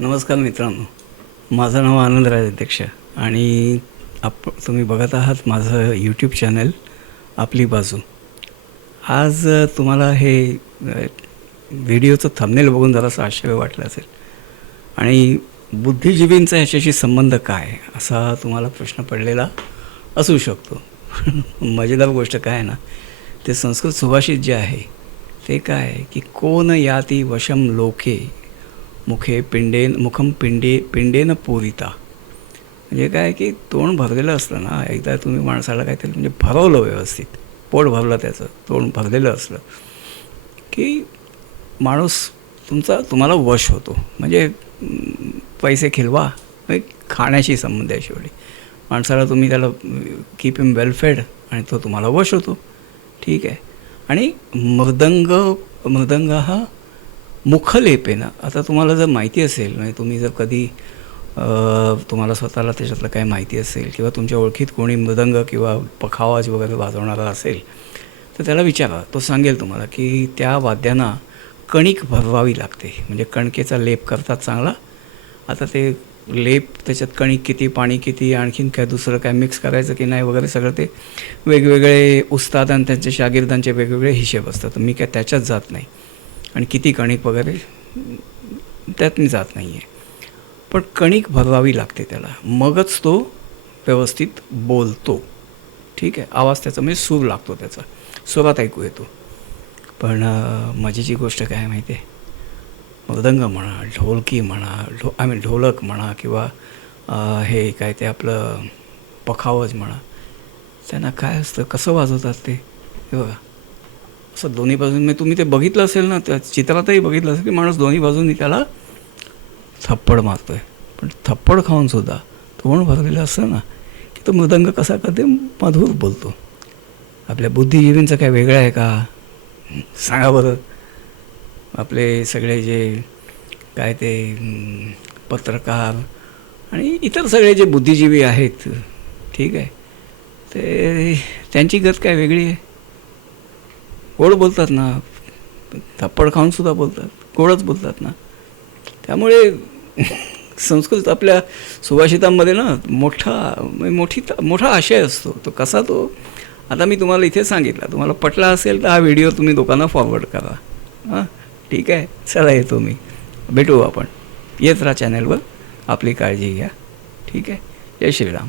नमस्कार मित्रांनो, माझं नाव आनंदराज अध्यक्ष आणि तुम्ही बघत आहात माझं यूट्यूब चॅनल आपली बाजू. आज तुम्हाला हे व्हिडिओचं थंबनेल बघून जरासं आश्चर्य वाटलं असेल आणि बुद्धिजीवींचा ह्याच्याशी संबंध काय असा तुम्हाला प्रश्न पडलेला असू शकतो. मजेदार गोष्ट काय आहे ना, ते संस्कृत सुभाषित जे आहे ते काय की कोन याती वशम लोके मुखम पिंडेन पूरिता. म्हणजे काय की तोंड भरलेलं असलं ना, एकदा तुम्ही माणसाला काहीतरी म्हणजे भरवलं व्यवस्थित, पोट भरलं त्याचं, तोंड भरलेलं असलं की माणूस तुम्हाला वश होतो. म्हणजे पैसे खिलवा, खाण्याशी संबंध आहे शेवटी. माणसाला तुम्ही त्याला कीप हिम वेल फेड आणि तो तुम्हाला वश होतो. ठीक आहे. आणि मृदंग हा मुखलेपेनं. आता तुम्हाला जर माहिती असेल, म्हणजे तुम्ही जर कधी तुम्हाला स्वतःला त्याच्यातलं काय माहिती असेल किंवा तुमच्या ओळखीत कोणी मृदंग किंवा पखावाज वगैरे वाजवणारा असेल तर त्याला विचारा, तो सांगेल तुम्हाला की त्या वाद्यांना कणिक भरवावी लागते. म्हणजे कणकेचा लेप करतात चांगला. आता ते लेप त्याच्यात कणिक किती, पाणी किती, आणखीन काय दुसरं काय मिक्स करायचं की नाही वगैरे सगळं ते वेगवेगळे उस्ताद आणि त्यांचे शागिर्दांचे वेगवेगळे हिशेब असतात. मी काय त्याच्यात जात नाही आणि किती कणिक वगैरे त्यात मी जात नाही आहे. पण कणिक भरवावी लागते त्याला, मगच तो व्यवस्थित बोलतो. ठीक आहे. आवाज त्याचा म्हणजे सूर लागतो, त्याचा सुरात ऐकू येतो. पण मजेची गोष्ट काय माहिती आहे, मृदंग म्हणा, ढोलकी म्हणा, ढोलक म्हणा किंवा हे काय ते आपलं पखावज म्हणा, त्यांना काय असतं, कसं वाजवतात ते. हे बघा, असं दोन्ही बाजूंनी तुम्ही ते बघितलं असेल ना, त्या चित्रातही बघितलं असेल की माणूस दोन्ही बाजूंनी त्याला थप्पड मारतो आहे. पण थप्पड खाऊनसुद्धा तोंड भरलेलं असतं ना की तो मृदंग कसा कधी मधुर बोलतो. आपल्या बुद्धिजीवींचं काय वेगळं आहे का सांगा बरं. आपले सगळे जे काय ते पत्रकार आणि इतर सगळे जे बुद्धिजीवी आहेत, ठीक आहे, ते त्यांची गत काय वेगळी आहे. गोड बोलतात ना, थप्पड खाऊनसुद्धा बोलतात, गोडच बोलतात ना. त्यामुळे संस्कृत आपल्या सुभाषितांमध्ये ना मोठा आशय असतो. तो कसा तो आता मी तुम्हाला इथे सांगितला. तुम्हाला पटला असेल तर हा व्हिडिओ तुम्ही लोकांना फॉरवर्ड करा. हां, ठीक आहे. चला येतो मी, भेटू आपण. येत राहा चॅनलवर. आपली काळजी घ्या. ठीक आहे. जय श्रीराम.